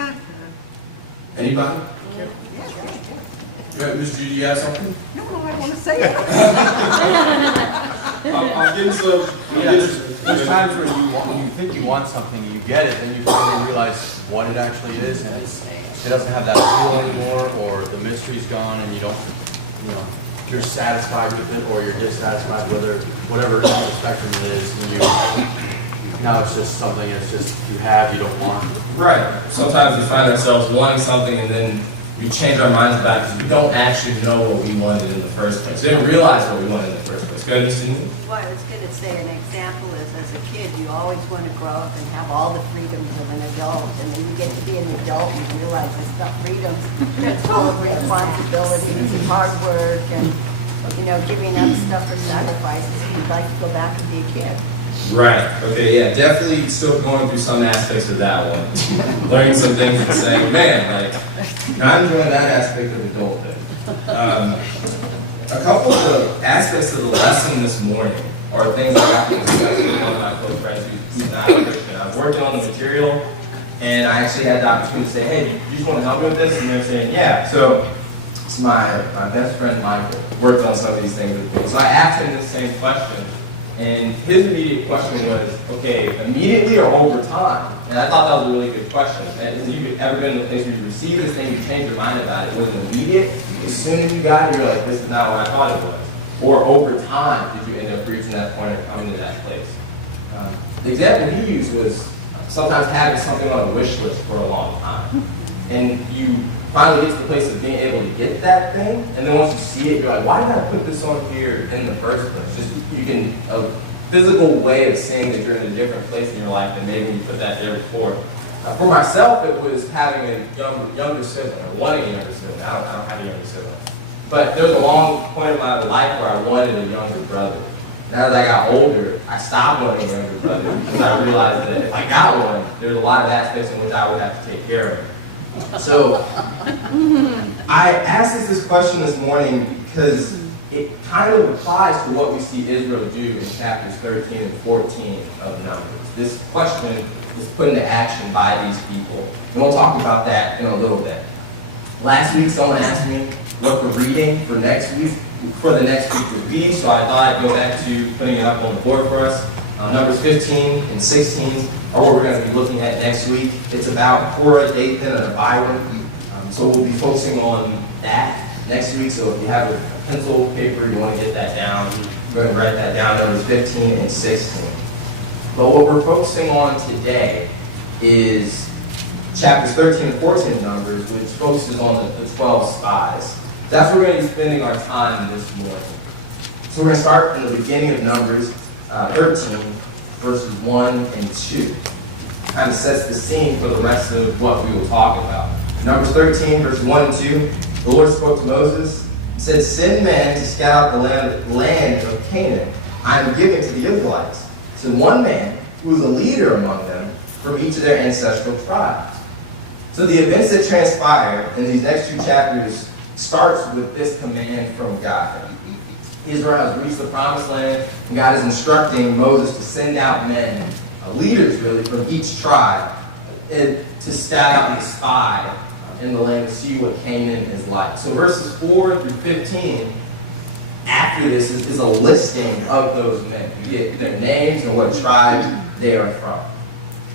try. Anybody? Yeah. Yeah, Ms. Judy, you have something? No, I want to say it. I'm getting some. Yeah, there's times where when you think you want something, you get it, and you finally realize what it actually is, and it doesn't have that appeal anymore, or the mystery's gone, and you don't, you're satisfied with it, or you're dissatisfied with it, whatever end of the spectrum it is, and now it's just something it's just you don't want. Right. Sometimes we find ourselves wanting something and then we change our minds about it because we don't actually know what we wanted in the first place. We didn't realize what we wanted in the first place. Go ahead, Mr. Newman. Well, I was going to say an example is as a kid, you always want to grow up and have all the freedoms of an adult. And then you get to be an adult and you realize it's not freedoms. It's full of responsibilities and hard work and, giving up stuff for sacrifices. You'd like to go back and be a kid. Right. Okay, yeah, definitely still going through some aspects of that one. Learning some things and saying, man, I'm enjoying that aspect of adulthood. A couple of the aspects of the lesson this morning are things I got from discussing with one of my close friends who's not a Christian. I was working on the material, and I actually had the opportunity to say, hey, do you just want to help me with this? And they're saying, yeah. So it's my best friend Michael worked on some of these things with me. So I asked him the same question. And his immediate question was, okay, immediately or over time? And I thought that was a really good question. Have you ever been in a place where you receive this thing, you change your mind about it? Was it immediate? As soon as you got it, you're like, this is not what I thought it was. Or over time, did you end up reaching that point or coming to that place? The example he used was sometimes having something on a wish list for a long time. And you finally get to the place of being able to get that thing, and then once you see it, you're like, why did I put this on here in the first place? Just a physical way of saying that you're in a different place in your life than maybe when you put that there before. For myself, it was having a younger sibling, or wanting a younger sibling. I don't have a younger sibling. But there was a long point in my life where I wanted a younger brother. Now that I got older, I stopped wanting a younger brother because I realized that if I got one, there's a lot of aspects in which I would have to take care of. So I asked this question this morning because it kind of applies to what we see Israel do in chapters 13 and 14 of Numbers. This question is put into action by these people. And we'll talk about that in a little bit. Last week, someone asked me what the reading for the next week would be, so I thought I'd go back to putting it up on the board for us. Numbers 15 and 16 are what we're going to be looking at next week. It's about Korah, Dathan, and Abiram. So we'll be focusing on that next week. So if you have a pencil, paper, you want to get that down, go ahead and write that down, Numbers 15 and 16. But what we're focusing on today is chapters 13 and 14 of Numbers, which focuses on the 12 spies. That's where we're going to be spending our time this morning. So we're going to start in the beginning of Numbers 13, verses 1 and 2. Kind of sets the scene for the rest of what we will talk about. Numbers 13, verses 1 and 2, the Lord spoke to Moses and said, send men to scout out the land of Canaan I am giving to the Israelites. Send one man who is a leader among them from each of their ancestral tribes. So the events that transpire in these next two chapters starts with this command from God. Israel has reached the promised land, and God is instructing Moses to send out men, leaders really, from each tribe, to scout out and spy in the land to see what Canaan is like. So verses 4 through 15, after this, is a listing of those men. You get their names and what tribe they are from.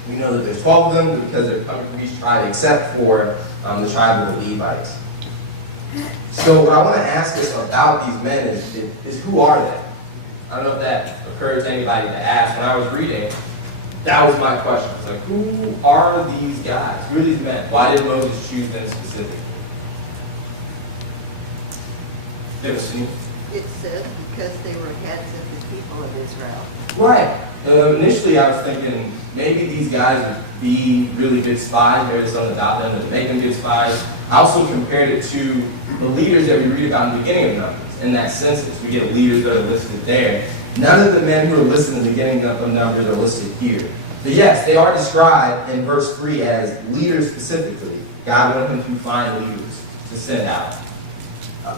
We know that there's 12 of them because they're coming from each tribe except for the tribe of the Levites. So what I want to ask us about these men is who are they? I don't know if that occurred to anybody to ask. When I was reading, that was my question. It's like, who are these guys? Who are these men? Why did Moses choose them specifically? It says because they were heads of the people of Israel. Right. Initially, I was thinking maybe these guys would be really good spies. Maybe someone adopt them to make them good spies. I also compared it to the leaders that we read about in the beginning of Numbers. In that census, we get leaders that are listed there. None of the men who are listed in the beginning of Numbers are listed here. But yes, they are described in verse 3 as leaders specifically. God wanted them to find leaders to send out.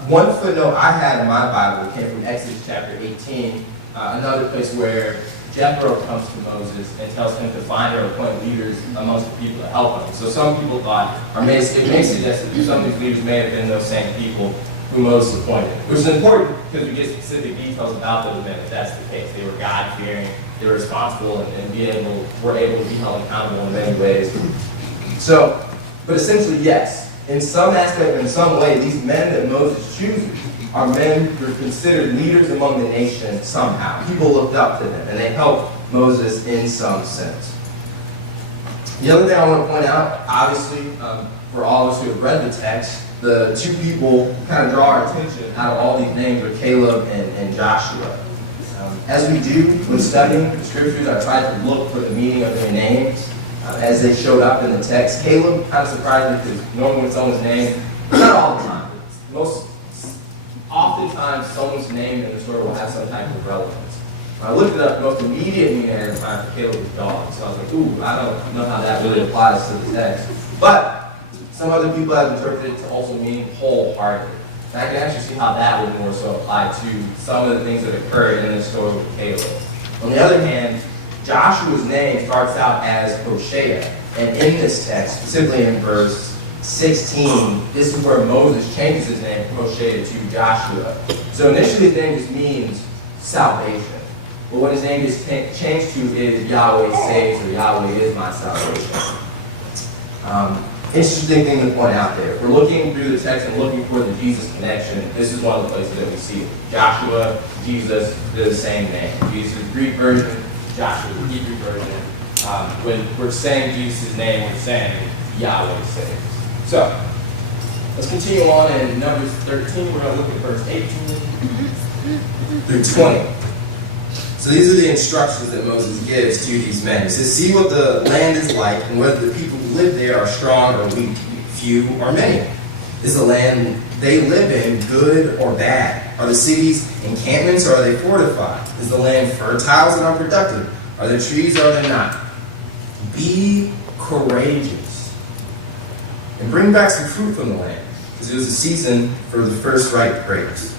One footnote I had in my Bible came from Exodus chapter 18, another place where Jethro comes to Moses and tells him to find or appoint leaders amongst the people to help him. So some people thought, or it may suggest that some of these leaders may have been those same people who Moses appointed, which is important because we get specific details about those men if that's the case. They were God-fearing, they were responsible, and were able to be held accountable in many ways. So, but essentially, yes, in some aspect, in some way, these men that Moses chooses are men who are considered leaders among the nation somehow. People looked up to them, and they helped Moses in some sense. The other thing I want to point out, obviously, for all of us who have read the text, the two people who kind of draw our attention out of all these names are Caleb and Joshua. As we do when studying the scriptures, I try to look for the meaning of their names as they showed up in the text. Caleb kind of surprised me because normally when someone's name, not all the time, but oftentimes someone's name in the story will have some type of relevance. When I looked it up, the most immediate meaning at the time for Caleb was dog. So I was like, ooh, I don't know how that really applies to the text. But some other people have interpreted it to also mean wholehearted. And I can actually see how that would more so apply to some of the things that occurred in this story with Caleb. On the other hand, Joshua's name starts out as Hoshea. And in this text, specifically in verse 16, this is where Moses changes his name from Hoshea to Joshua. So initially his name just means salvation. But what his name is changed to is Yahweh saves, or Yahweh is my salvation. Interesting thing to point out there. If we're looking through the text and looking for the Jesus connection, this is one of the places that we see it. Joshua, Jesus, they're the same name. Jesus is the Greek version, Joshua is the Hebrew version. When we're saying Jesus' name, we're saying Yahweh saves. So, let's continue on in Numbers 13. We're going to look at verse 18 through 20. So these are the instructions that Moses gives to these men. He says, see what the land is like, and whether the people who live there are strong or weak, few or many. Is the land they live in good or bad? Are the cities encampments or are they fortified? Is the land fertile and unproductive? Are there trees or are there not? Be courageous and bring back some fruit from the land, because it was a season for the first ripe grapes.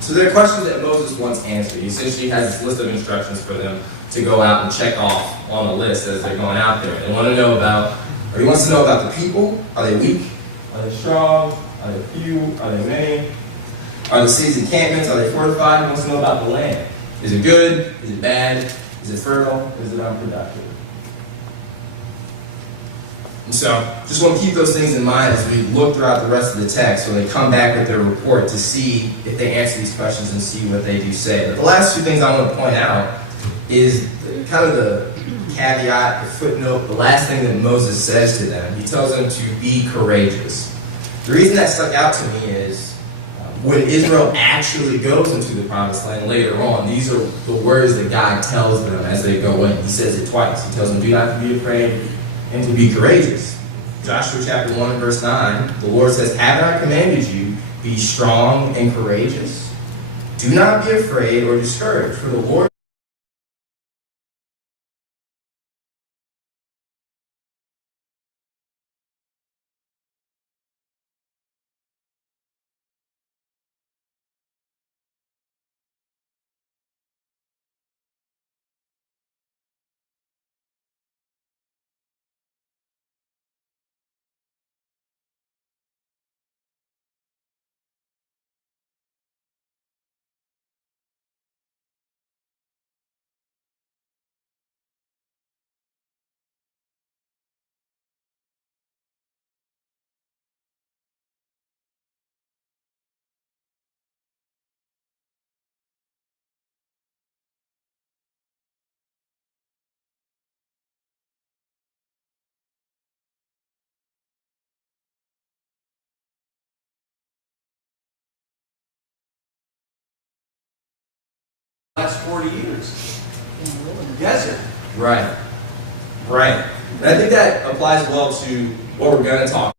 So there are questions that Moses wants answered. He essentially has this list of instructions for them to go out and check off on the list as they're going out there. They want to know about, or he wants to know about the people. Are they weak? Are they strong? Are they few? Are they many? Are the cities encampments? Are they fortified? He wants to know about the land. Is it good? Is it bad? Is it fertile? Is it unproductive? And so, just want to keep those things in mind as we look throughout the rest of the text when they come back with their report to see if they answer these questions and see what they do say. But the last two things I want to point out is kind of the caveat, the footnote, the last thing that Moses says to them. He tells them to be courageous. The reason that stuck out to me is when Israel actually goes into the promised land later on, these are the words that God tells them as they go in. He says it twice. He tells them, do not be afraid and to be courageous. Joshua chapter 1 and verse 9, the Lord says, haven't I commanded you, be strong and courageous? Do not be afraid or discouraged, for the Lord Last 40 years. Desert. Right. Right. And I think that applies well to what we're going to talk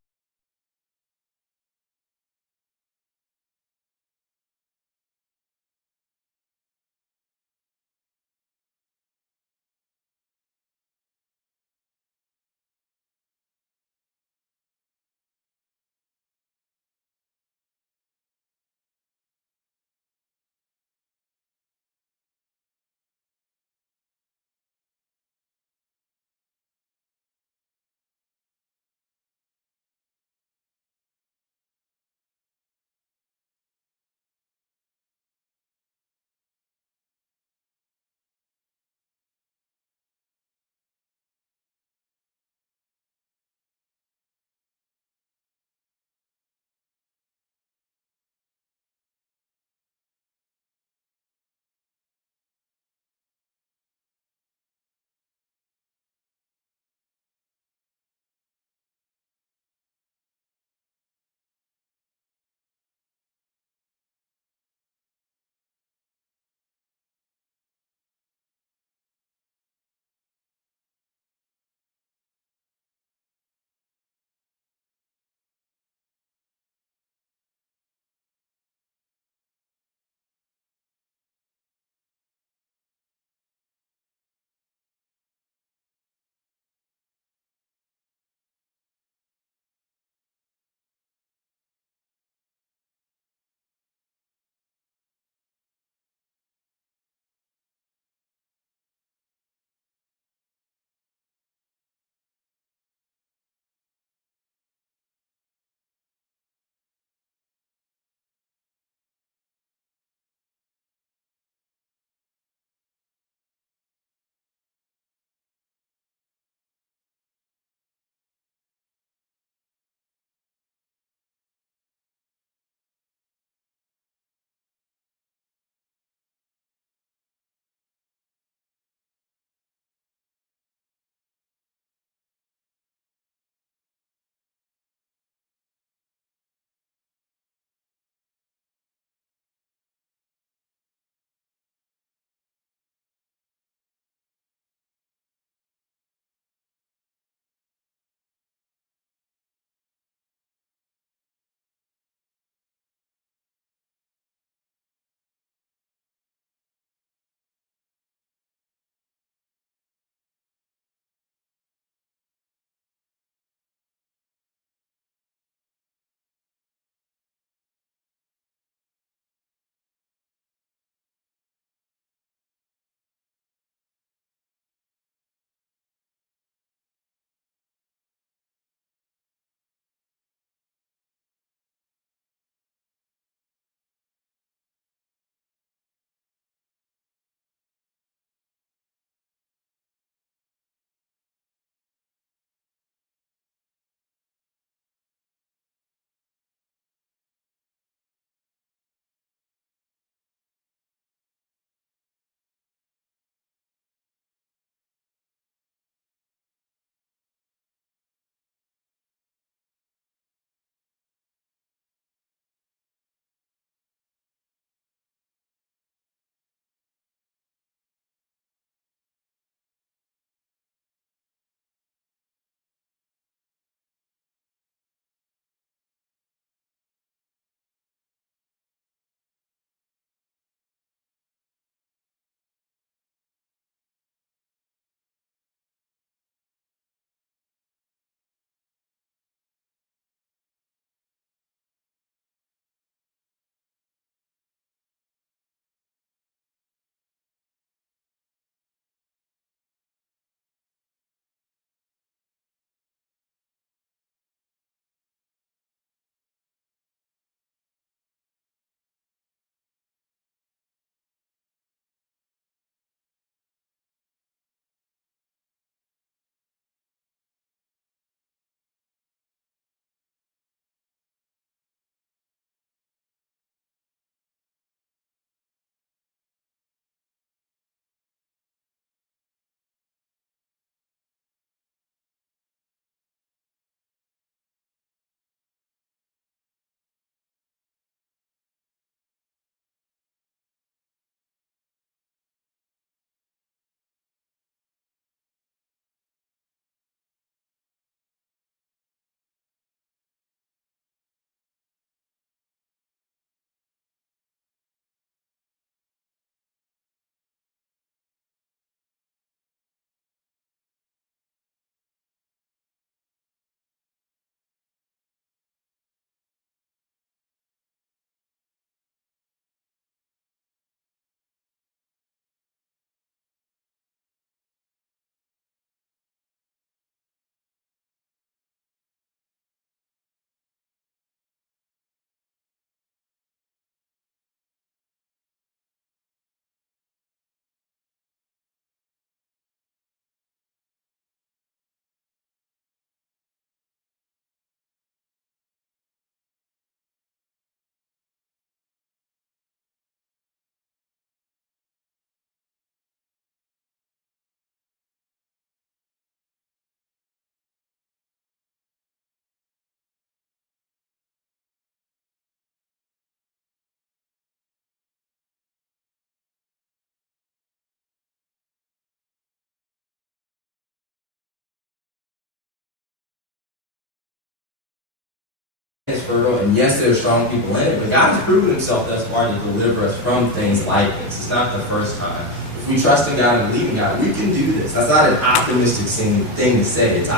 is fertile, and yes, there are strong people in it, but God has proven himself thus far to deliver us from things like this. It's not the first time. If we trust in God and believe in God, we can do this. That's not an optimistic thing to say. It's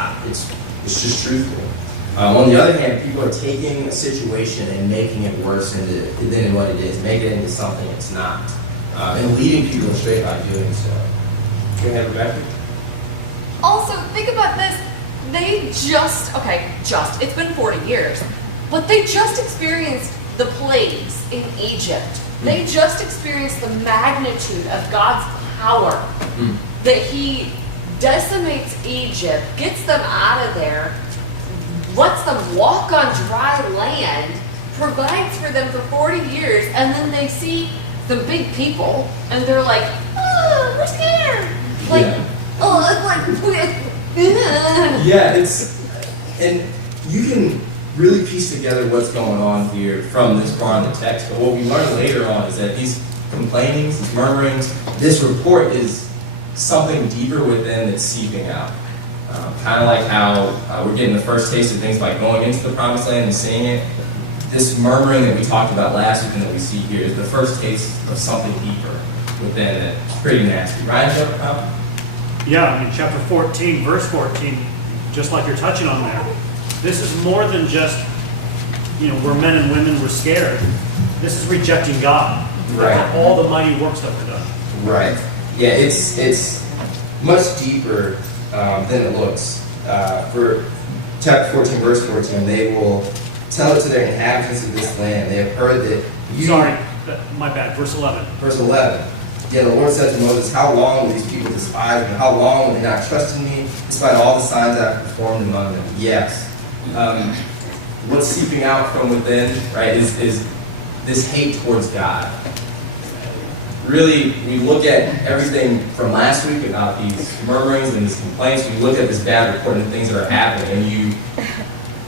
just truthful. On the other hand, people are taking a situation and making it worse than what it is, making it into something it's not, and leading people astray by doing so. Go ahead, Rebecca. Also, think about this. It's been 40 years, but they just experienced the plagues in Egypt. They just experienced the magnitude of God's power, that he decimates Egypt, gets them out of there, lets them walk on dry land, provides for them for 40 years, and then they see the big people, and they're like, oh, we're scared. Like, Yeah. oh, it's like, Yeah, and you can really piece together what's going on here from this part of the text, but what we learn later on is that these complainings, these murmurings, this report is something deeper within that's seeping out. Kind of like how we're getting the first taste of things by going into the promised land and seeing it. This murmuring that we talked about last week and that we see here is the first taste of something deeper within that's pretty nasty. Ryan, do you have a comment? Yeah, I mean, chapter 14, verse 14, just like you're touching on there, this is more than just, where men and women were scared. This is rejecting God. Right. All the mighty works that were done. Right. Yeah, it's much deeper than it looks. For chapter 14, verse 14, they will tell it to their inhabitants of this land. They have heard that you... Sorry, my bad, verse 11. Verse 11. Yeah, the Lord said to Moses, how long will these people despise me? How long will they not trust in me, despite all the signs I have performed among them? Yes. What's seeping out from within, right, is this hate towards God. Really, we look at everything from last week about these murmurings and these complaints. We look at this bad report and the things that are happening, and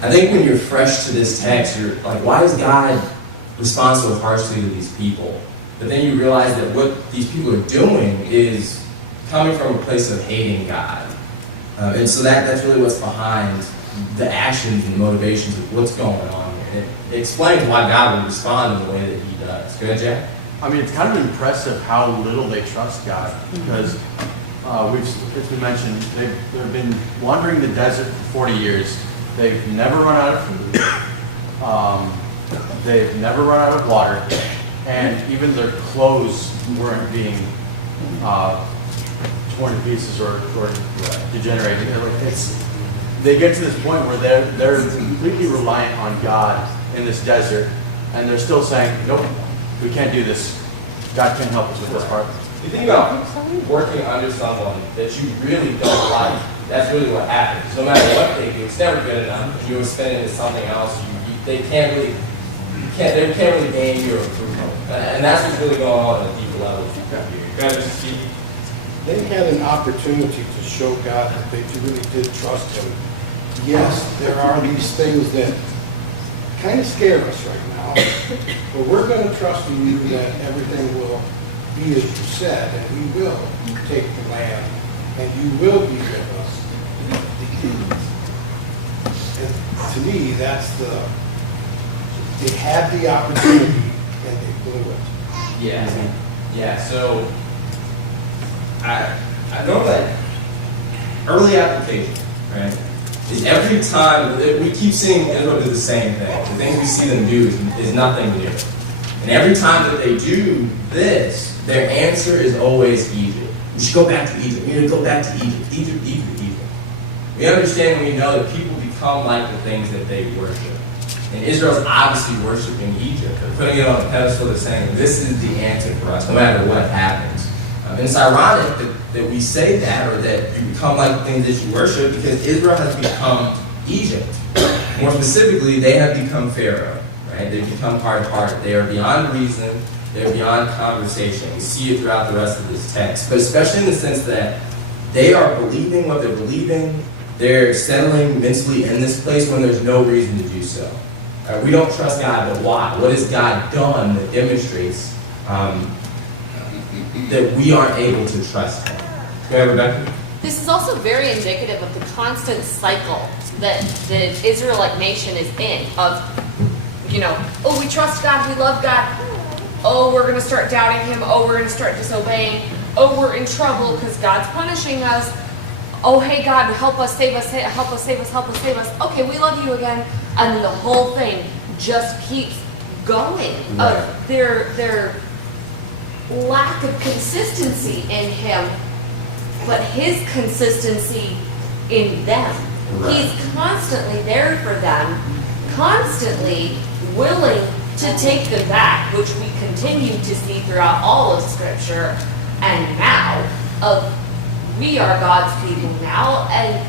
I think when you're fresh to this text, you're like, why does God respond so harshly to these people? But then you realize that what these people are doing is coming from a place of hating God. And so that's really what's behind the actions and motivations of what's going on here. It explains why God would respond in the way that he does. Go ahead, Jack. I mean, it's kind of impressive how little they trust God, because as we mentioned, they've been wandering the desert for 40 years. They've never run out of food. They've never run out of water, and even their clothes weren't being torn to pieces or degenerated. They get to this point where they're completely reliant on God in this desert, and they're still saying, nope, we can't do this. God can't help us with this part. You think about working under someone that you really don't like. That's really what happens. No matter what they do, it's never good enough. You spend it to something else. They can't really gain your approval, and that's what's really going on at a deeper level. They had an opportunity to show God that they really did trust him. Yes, there are these things that kind of scare us right now, but we're going to trust in you that everything will be as you said, and we will take the land, and you will be with us. And to me, that's they had the opportunity and they blew it. Yeah. So I know that early application, right, is every time we keep seeing Israel do the same thing. The things we see them do is nothing new. And every time that they do this, their answer is always Egypt. We should go back to Egypt. We need to go back to Egypt. Egypt. We understand and we know that people become like the things that they worship. And Israel's obviously worshiping Egypt. They're putting it on a pedestal. They're saying, this is the answer for us, no matter what happens. And it's ironic that we say that, or that you become like the things that you worship, because Israel has become Egypt. More specifically, they have become Pharaoh. Right? They've become hard-hearted. They are beyond reason. They're beyond conversation. We see it throughout the rest of this text. But especially in the sense that they are believing what they're believing. They're settling mentally in this place when there's no reason to do so. We don't trust God, but why? What has God done that demonstrates that we aren't able to trust him? Go ahead, Rebecca. This is also very indicative of the constant cycle that the Israelite nation is in, of oh, we trust God, we love God. Oh, we're going to start doubting him. Oh, we're going to start disobeying. Oh, we're in trouble because God's punishing us. Oh, hey, God, help us, save us, help us, save us, help us, save us. Okay, we love you again. And then the whole thing just keeps going. Right. Their lack of consistency in him, but his consistency in them. Right. He's constantly there for them, constantly willing to take them back, which we continue to see throughout all of Scripture. And now, we are God's people now, and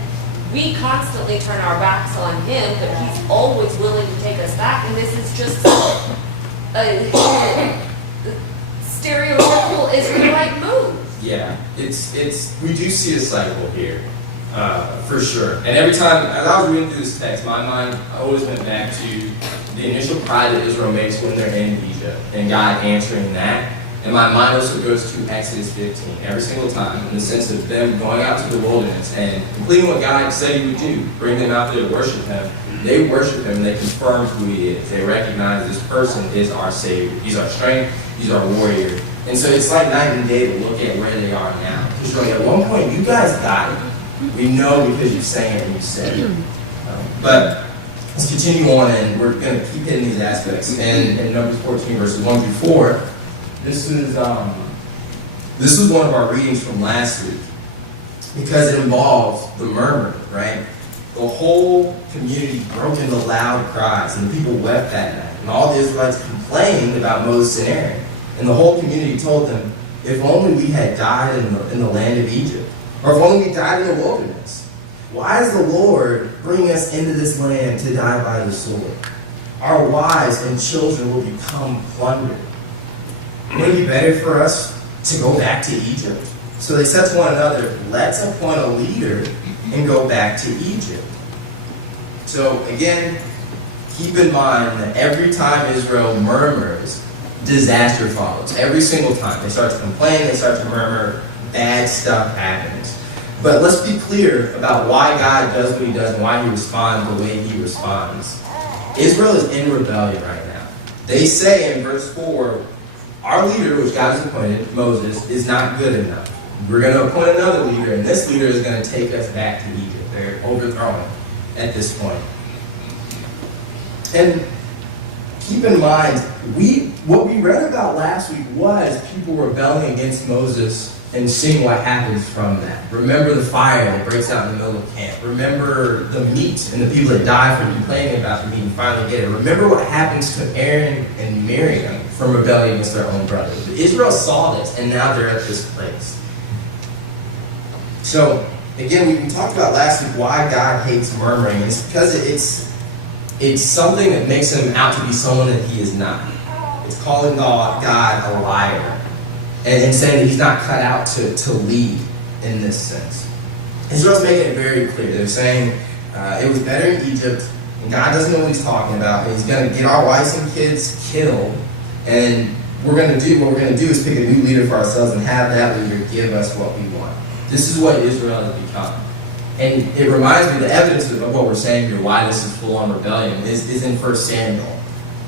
we constantly turn our backs on him, but he's always willing to take us back. And this is just a stereotypical Israelite move. Yeah, we do see a cycle here, for sure. And every time, as I was reading through this text, my mind always went back to the initial cry that Israel makes when they're in Egypt, and God answering that. And my mind also goes to Exodus 15 every single time, in the sense of them going out to the wilderness and completing what God said he would do, bring them out there to worship him. They worship him, and they confirm who he is. They recognize this person is our Savior. He's our strength, he's our warrior. And so it's like night and day to look at where they are now. Because like, at one point, you guys got it. We know because you sang it and you said it. But let's continue on, and we're going to keep hitting these aspects. And in Numbers 14, verses 1 through 4, this is one of our readings from last week, because it involves the murmur, right? The whole community broke into loud cries, and the people wept that night. And all the Israelites complained about Moses and Aaron. And the whole community told them, if only we had died in the land of Egypt, or if only we died in the wilderness. Why is the Lord bringing us into this land to die by the sword? Our wives and children will become plundered. Wouldn't it be better for us to go back to Egypt? So they said to one another, let's appoint a leader and go back to Egypt. So again, keep in mind that every time Israel murmurs, disaster follows. Every single time. They start to complain, they start to murmur, bad stuff happens. But let's be clear about why God does what he does and why he responds the way he responds. Israel is in rebellion right now. They say in verse 4, our leader, which God has appointed, Moses, is not good enough. We're going to appoint another leader, and this leader is going to take us back to Egypt. They're overthrown at this point. And keep in mind, what we read about last week was people rebelling against Moses and seeing what happens from that. Remember the fire that breaks out in the middle of camp. Remember the meat and the people that die for complaining about the meat and finally get it. Remember what happens to Aaron and Miriam from rebelling against their own brothers. But Israel saw this, and now they're at this place. So, again, we talked about last week why God hates murmuring. It's because it's something that makes him out to be someone that he is not. It's calling God a liar. And saying that he's not cut out to lead in this sense. Israel's making it very clear. They're saying it was better in Egypt, and God doesn't know what he's talking about, and he's going to get our wives and kids killed, and what we're going to do is pick a new leader for ourselves and have that leader give us what we want. This is what Israel has become. And it reminds me, the evidence of what we're saying here, why this is full-on rebellion, is in 1 Samuel.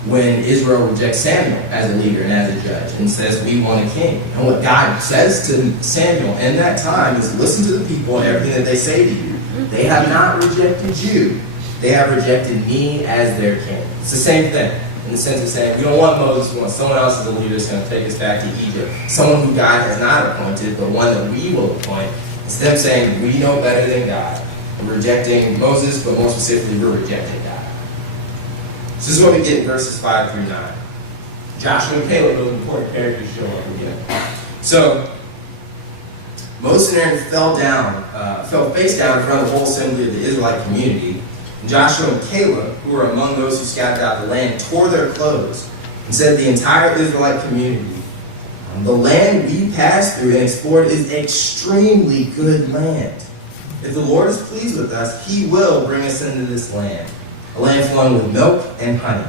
When Israel rejects Samuel as a leader and as a judge and says, we want a king. And what God says to Samuel in that time is, listen to the people and everything that they say to you. They have not rejected you. They have rejected me as their king. It's the same thing in the sense of saying, we don't want Moses, we want someone else as a leader that's going to take us back to Egypt. Someone who God has not appointed, but one that we will appoint. It's them saying, we know better than God. We're rejecting Moses, but more specifically, we're rejecting God. So this is what we get in verses 5 through 9. Joshua and Caleb, those important characters, show up again. So, Moses and Aaron fell face down in front of the whole assembly of the Israelite community. And Joshua and Caleb, who were among those who scattered out the land, tore their clothes and said to the entire Israelite community, the land we passed through and explored is extremely good land. If the Lord is pleased with us, he will bring us into this land, a land flowing with milk and honey,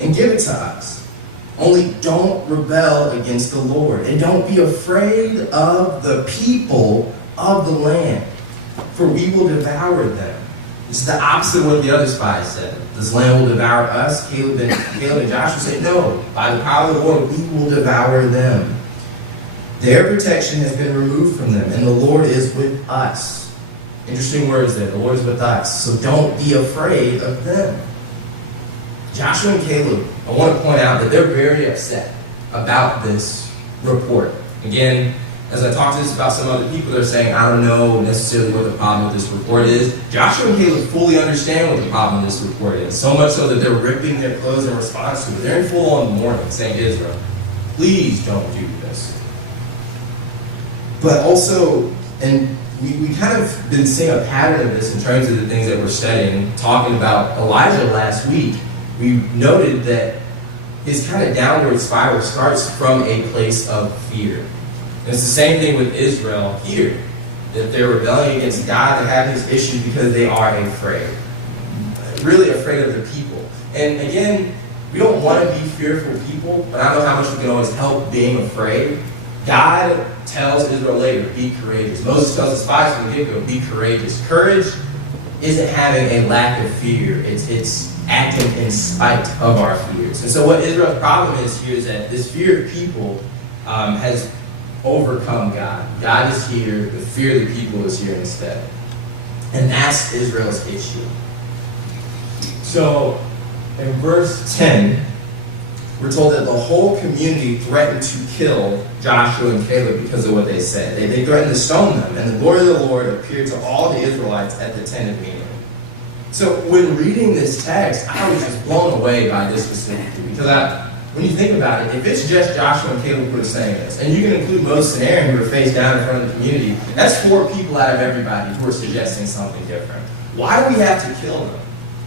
and give it to us. Only don't rebel against the Lord, and don't be afraid of the people of the land, for we will devour them. This is the opposite of what the other spies said. This land will devour us. Caleb and Joshua said, no, by the power of the Lord, we will devour them. Their protection has been removed from them, and the Lord is with us. Interesting words there. The Lord is with us. So don't be afraid of them. Joshua and Caleb, I want to point out that they're very upset about this report. Again, as I talk to this about some other people, they're saying, I don't know necessarily what the problem with this report is. Joshua and Caleb fully understand what the problem with this report is, so much so that they're ripping their clothes in response to it. They're in full-on mourning, saying, Israel, please don't do this. But also, and we kind of been seeing a pattern of this in terms of the things that we're studying, talking about Elijah last week. We noted that his kind of downward spiral starts from a place of fear. And it's the same thing with Israel here, that they're rebelling against God, they're having these issues because they are afraid. Really afraid of the people. And again, we don't want to be fearful people, but I don't know how much we can always help being afraid. God tells Israel later, be courageous. Moses tells the spies from the get-go, be courageous. Courage isn't having a lack of fear. It's acting in spite of our fears. And so what Israel's problem is here is that this fear of people has overcome God. God is here. The fear of the people is here instead. And that's Israel's issue. So in verse 10, we're told that the whole community threatened to kill Joshua and Caleb because of what they said. They threatened to stone them, and the glory of the Lord appeared to all the Israelites at the tent of meeting. So when reading this text, I was just blown away by this specifically, because when you think about it, if it's just Joshua and Caleb who are saying this, and you can include Moses and Aaron who are face down in front of the community, that's 4 people out of everybody who are suggesting something different. Why do we have to kill them?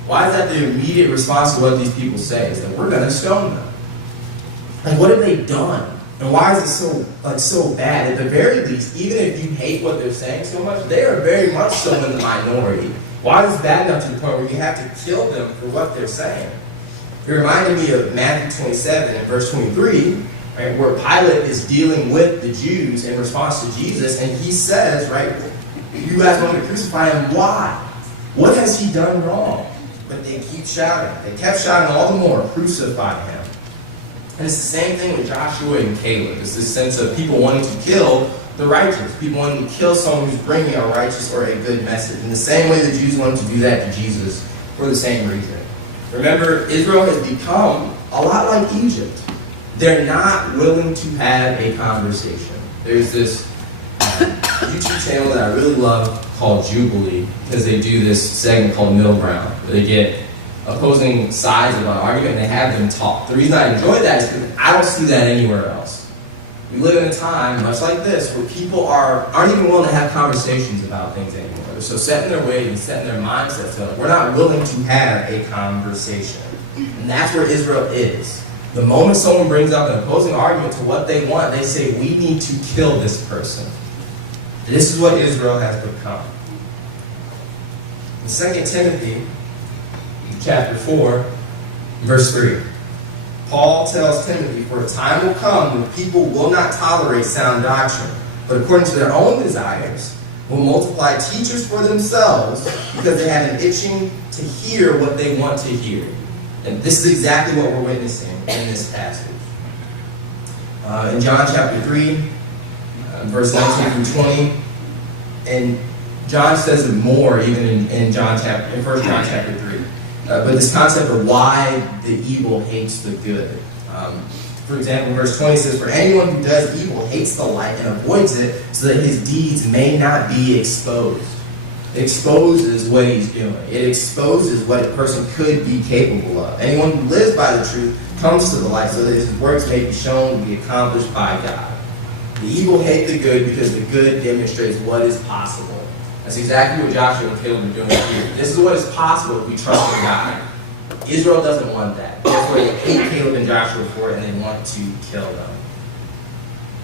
Why is that the immediate response to what these people say, is that we're going to stone them? Like, what have they done? And why is it so bad? At the very least, even if you hate what they're saying so much, they are very much so in the minority. Why is it bad enough to the point where you have to kill them for what they're saying? It reminded me of Matthew 27 and verse 23, right, where Pilate is dealing with the Jews in response to Jesus, and he says, right, you guys want me to crucify him? Why? What has he done wrong? But they keep shouting. They kept shouting all the more, crucify him. And it's the same thing with Joshua and Caleb. It's this sense of people wanting to kill the righteous. People wanting to kill someone who's bringing a righteous or a good message. In the same way the Jews wanted to do that to Jesus for the same reason. Remember, Israel has become a lot like Egypt. They're not willing to have a conversation. There's this YouTube channel that I really love called Jubilee, because they do this segment called Middle Ground, where they get opposing sides of an argument and they have them talk. The reason I enjoy that is because I don't see that anywhere else. We live in a time, much like this, where people aren't even willing to have conversations about things anymore. They're so set in their ways and set in their mindsets that we're not willing to have a conversation. And that's where Israel is. The moment someone brings up an opposing argument to what they want, they say, we need to kill this person. This is what Israel has become. In 2 Timothy chapter 4, verse 3, Paul tells Timothy, for a time will come when people will not tolerate sound doctrine, but according to their own desires, will multiply teachers for themselves because they have an itching to hear what they want to hear. And this is exactly what we're witnessing in this passage. In John chapter 3, verse 19 through 20, and John says it more even in 1 John chapter 3. But this concept of why the evil hates the good. For example, verse 20 says, for anyone who does evil hates the light and avoids it so that his deeds may not be exposed. It exposes what he's doing. It exposes what a person could be capable of. Anyone who lives by the truth comes to the light so that his works may be shown to be accomplished by God. The evil hate the good because the good demonstrates what is possible. That's exactly what Joshua and Caleb are doing here. This is what is possible if we trust in God. Israel doesn't want that. Therefore, they hate Caleb and Joshua for it, and they want to kill them.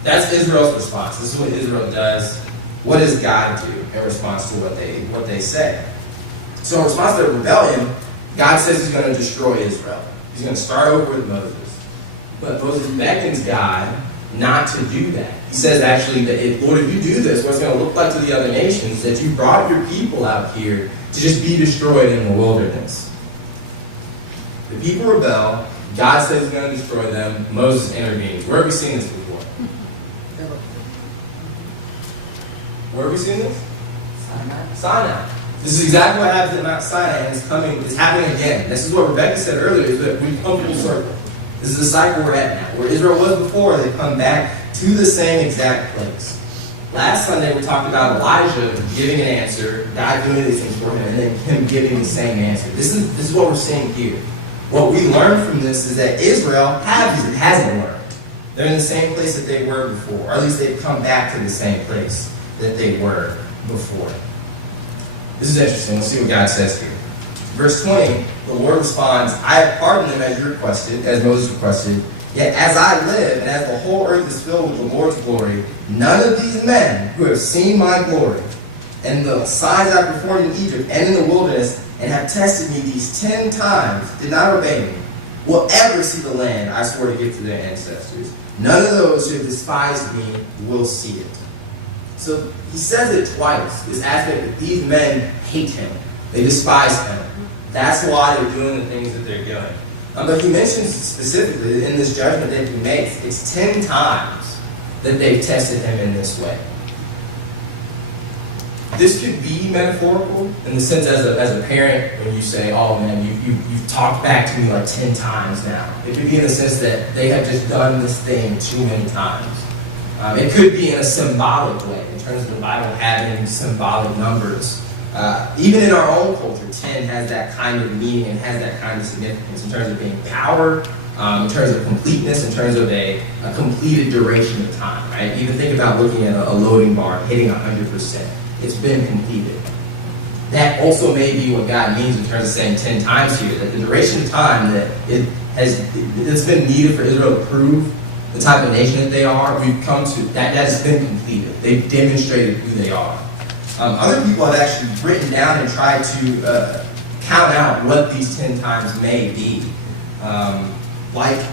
That's Israel's response. This is what Israel does. What does God do in response to what they say? So in response to their rebellion, God says he's going to destroy Israel. He's going to start over with Moses. But Moses beckons God not to do that. He says actually that, Lord, if you do this, what's going to look like to the other nations, that you brought your people out here to just be destroyed in the wilderness. The people rebel. God says he's going to destroy them. Moses intervenes. Where have we seen this before? Where have we seen this? Sinai. This is exactly what happens at Mount Sinai, and it's happening again. This is what Rebecca said earlier, is that we've come full circle. This is the cycle we're at now. Where Israel was before, they come back to the same exact place. Last Sunday, we talked about Elijah giving an answer, God doing these things for him, and then him giving the same answer. This is what we're seeing here. What we learn from this is that Israel hasn't learned. They're in the same place that they were before, or at least they've come back to the same place that they were before. This is interesting. Let's see what God says here. Verse 20, the Lord responds, I have pardoned them as you requested, as Moses requested. Yet as I live, and as the whole earth is filled with the Lord's glory, none of these men who have seen my glory, and the signs I performed in Egypt and in the wilderness, and have tested me these 10 times, did not obey me, will ever see the land I swore to give to their ancestors. None of those who have despised me will see it. So he says it twice, this aspect that these men hate him. They despise him. That's why they're doing the things that they're doing. But he mentions specifically in this judgment that he makes, it's 10 times that they've tested him in this way. This could be metaphorical in the sense as a parent when you say, oh man, you've talked back to me like 10 times now. It could be in the sense that they have just done this thing too many times. It could be in a symbolic way, in terms of the Bible having symbolic numbers. Even in our own culture, 10 has that kind of meaning and has that kind of significance in terms of being power, in terms of completeness, in terms of a completed duration of time, right? Even think about looking at a loading bar hitting 100%. It's been completed. That also may be what God means in terms of saying 10 times here, that the duration of time that it's been needed for Israel to prove the type of nation that they are, we've come to, that has been completed. They've demonstrated who they are. Other people have actually written down and tried to count out what these 10 times may be. Like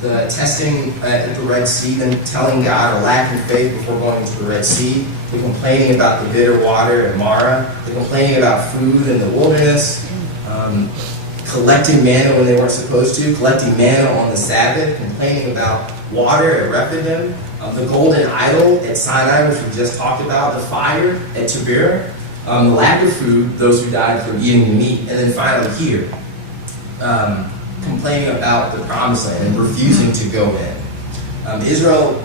the testing at the Red Sea, them telling God a lack of faith before going into the Red Sea, the complaining about the bitter water at Marah, the complaining about food in the wilderness, collecting manna when they weren't supposed to, collecting manna on the Sabbath, complaining about water at Rephidim, the golden idol at Sinai, which we just talked about, the fire at Taberah, the lack of food, those who died from eating the meat, and then finally here, complaining about the promised land and refusing to go in. Israel,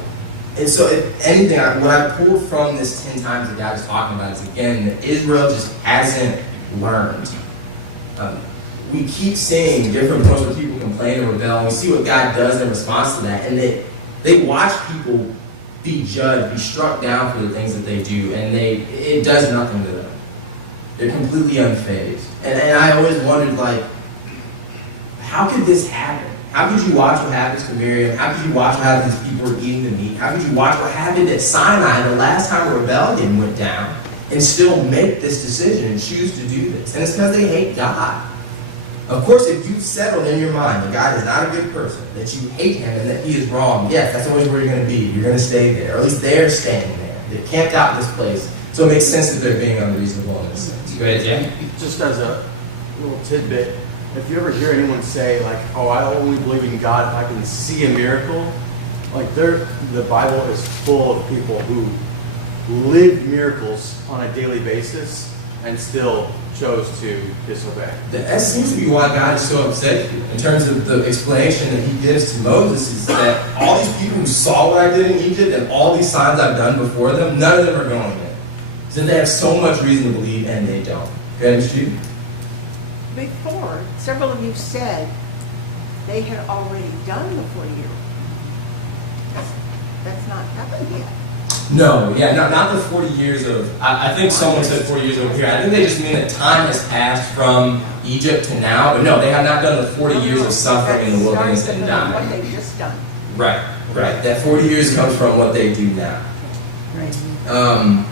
and so if anything, what I pulled from this 10 times that God is talking about is, again, that Israel just hasn't learned. We keep seeing different points where people complain and rebel, and we see what God does in response to that, and they watch people be judged, be struck down for the things that they do, and it does nothing to them. They're completely unfazed. And I always wondered, like, how could this happen? How could you watch what happens to Miriam? How could you watch how these people were eating the meat? How could you watch what happened at Sinai the last time a rebellion went down and still make this decision and choose to do this? And it's because they hate God. Of course, if you've settled in your mind that God is not a good person, that you hate him and that he is wrong, yes, that's always where you're going to be. You're going to stay there. Or at least they're staying there. They've camped out in this place. So it makes sense that they're being unreasonable in this sense. Go ahead, Jim. Just as a little tidbit, if you ever hear anyone say, like, oh, I only believe in God if I can see a miracle, like, the Bible is full of people who lived miracles on a daily basis and still chose to disobey. That seems to be why God is so upset in terms of the explanation that he gives to Moses, is that all these people who saw what I did in Egypt and all these signs I've done before them, none of them are going in. So they have so much reason to believe, and they don't. Go ahead, Ms. Judy. Before, several of you said they had already done the 40 years. That's not happened yet. No, yeah, not the 40 years of, I think someone said 40 years over here. I think they just mean that time has passed from Egypt to now, but no, they have not done the 40 years of suffering in the wilderness and dying. What they've just done. Right. That 40 years comes from what they do now. Right.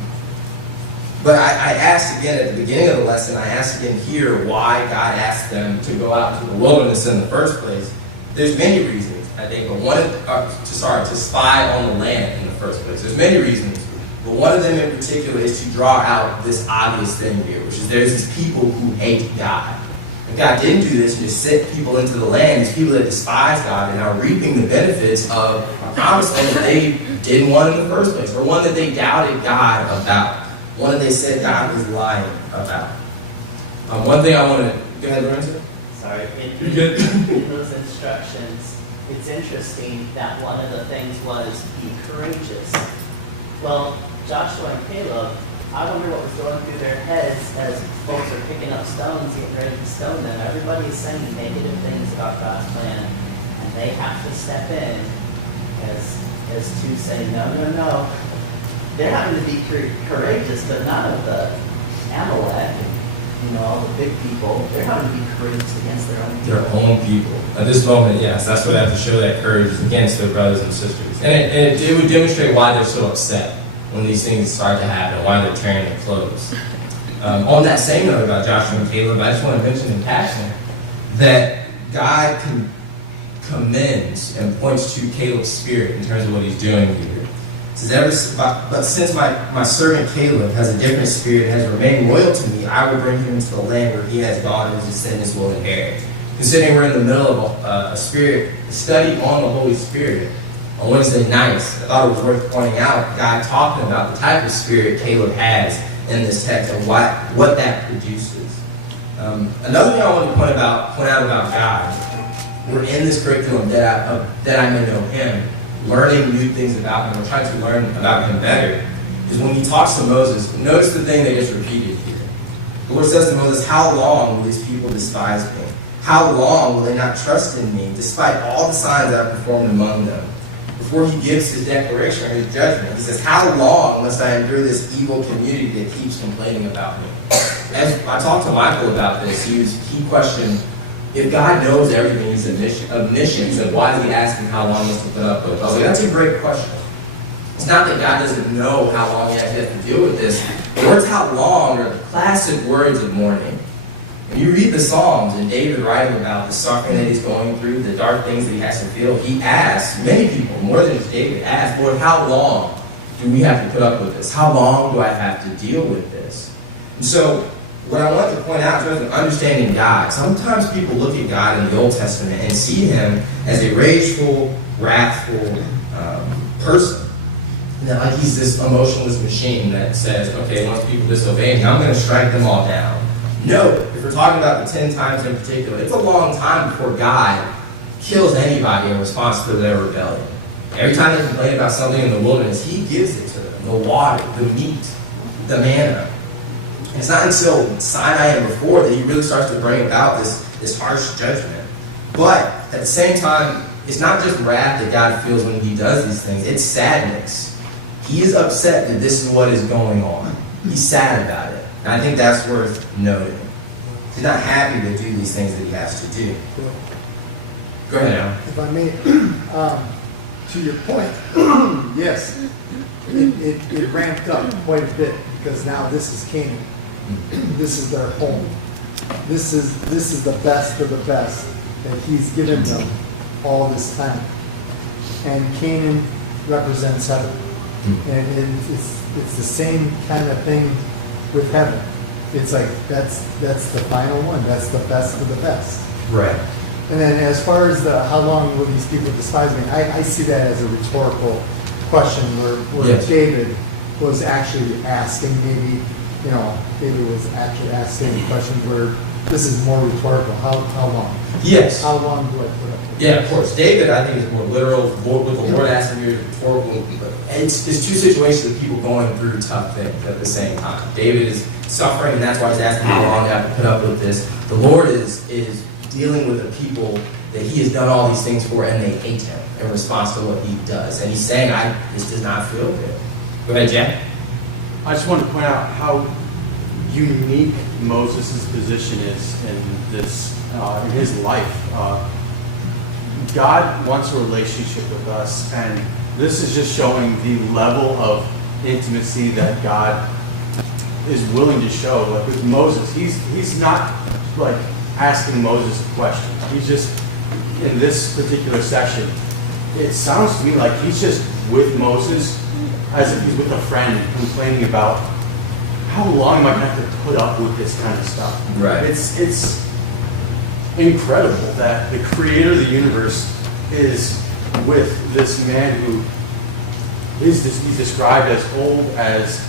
But I asked again at the beginning of the lesson, I asked again here why God asked them to go out to the wilderness in the first place. There's many reasons, I think, but to spy on the land in the first place. There's many reasons But one of them in particular is to draw out this obvious thing here, which is there's these people who hate God. If God didn't do this and just sent people into the land, these people that despise God and are reaping the benefits of a promised land that they didn't want in the first place, or one that they doubted God about, one that they said God was lying about. One thing I want to go ahead, Lorenzo. Sorry, You're good. in those instructions, it's interesting that one of the things was be courageous. Well, Joshua and Caleb, I wonder what was going through their heads as folks are picking up stones, getting ready to stone them. Everybody is saying negative things about God's plan, and they have to step in as to say, no, no, no. They're having to be courageous, but none of the Amalek, all the big people, they're having to be courageous against their own people. Their own people. At this moment, yes, that's where they have to show that courage is against their brothers and sisters. And it would demonstrate why they're so upset when these things start to happen, why they're tearing their clothes. On that same note about Joshua and Caleb, I just want to mention in passing that God commends and points to Caleb's spirit in terms of what he's doing here. It says, but since my servant Caleb has a different spirit and has remained loyal to me, I will bring him into the land where he has gone and his descendants will inherit. Considering we're in the middle of a study on the Holy Spirit, on Wednesday nights, I thought it was worth pointing out God talking about the type of spirit Caleb has in this text and what that produces. Another thing I want to point out about God, we're in this curriculum that I may know Him, learning new things about Him, or trying to learn about Him better, is when He talks to Moses. Notice the thing they just repeated here. The Lord says to Moses, "How long will these people despise me? How long will they not trust in me, despite all the signs that I performed among them?" Before he gives his declaration or his judgment, he says, "How long must I endure this evil community that keeps complaining about me?" As I talked to Michael about this, he questioned, if God knows everything, He's omniscient, then why is He asking how long He has to put up with? I was like, that's a great question. It's not that God doesn't know how long He has to deal with this. The words "how long" are the classic words of mourning. When you read the Psalms and David writing about the suffering that he's going through, the dark things that he has to feel, he asks, many people, more than just David, ask, "Lord, how long do we have to put up with this? How long do I have to deal with this?" And so, what I want to point out in terms of understanding God, sometimes people look at God in the Old Testament and see Him as a rageful, wrathful person. And that like He's this emotionless machine that says, okay, once people disobey me, I'm going to strike them all down. No, if we're talking about the 10 times in particular, it's a long time before God kills anybody in response to their rebellion. Every time they complain about something in the wilderness, He gives it to them. The water, the meat, the manna. And it's not until Sinai and before that He really starts to bring about this harsh judgment. But at the same time, it's not just wrath that God feels when He does these things. It's sadness. He is upset that this is what is going on. He's sad about it. And I think that's worth noting. He's not happy to do these things that He has to do. Go ahead, Alan. If I may, to your point, yes, it ramped up quite a bit because now this is Canaan. This is their home. This is the best of the best that He's given them all this time. And Canaan represents heaven. And it's the same kind of thing with heaven. It's like that's the final one. That's the best of the best. Right. And then as far as how long will these people despise me, I see that as a rhetorical question where Yes. David was actually asking, maybe, David was actually asking a question where this is more rhetorical. How long? Yes. How long do I put up with? Yeah, of course. David, I think, is more literal. What the Lord asking you is rhetorical. It's two situations of people going through tough things at the same time. David is suffering, and that's why he's asking how long they have to put up with this. The Lord is dealing with the people that He has done all these things for, and they hate Him in response to what He does. And He's saying, this does not feel good. Go ahead, Jack. I just want to point out how unique Moses' position is in this, in his life. God wants a relationship with us, and this is just showing the level of intimacy that God is willing to show. Like with Moses, he's not like asking Moses a question. He's just, in this particular session, it sounds to me like he's just with Moses, as if he's with a friend complaining about how long am I going to have to put up with this kind of stuff. Right. It's incredible that the creator of the universe is with this man who he's described as old, as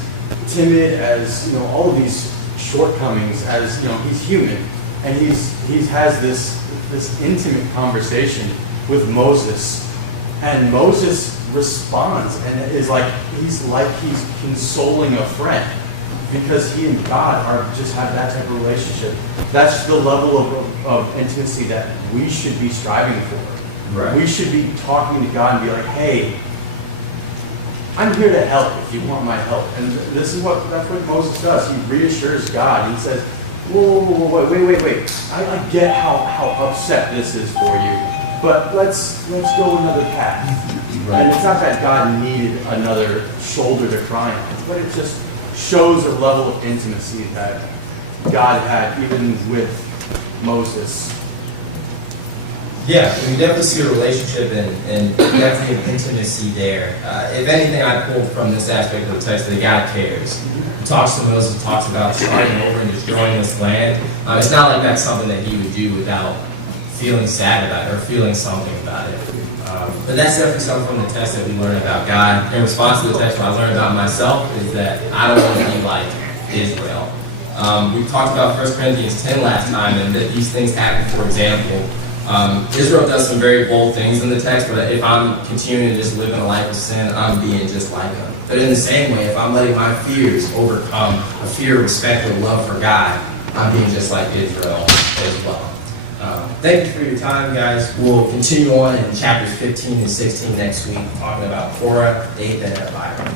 timid, as all of these shortcomings, as he's human, and he has this intimate conversation with Moses, and Moses responds and is like he's consoling a friend, because he and God have that type of relationship. That's the level of intimacy that we should be striving for. Right. We should be talking to God and be like, hey, I'm here to help if you want my help. And that's what Moses does. He reassures God. He says, whoa, wait. I get how upset this is for you, but let's go another path. Right. And it's not that God needed another shoulder to cry on, but it just shows a level of intimacy that God had even with Moses. Yeah, we definitely see a relationship and definitely an intimacy there. If anything, I pulled from this aspect of the text that God cares. He talks to Moses, talks about starting over and destroying this land. It's not like that's something that he would do without feeling sad about it or feeling something about it. But that's definitely something from the text that we learn about God. In response to the text, what I learned about myself is that I don't want to be like Israel. We talked about 1 Corinthians 10 last time, and that these things happen. For example, Israel does some very bold things in the text, but if I'm continuing to just live in a life of sin, I'm being just like them. But in the same way, if I'm letting my fears overcome a fear, respect, or love for God, I'm being just like Israel as well. Thank you for your time, guys. We'll continue on in chapters 15 and 16 next week, talking about Korah, Dathan, and Abiram.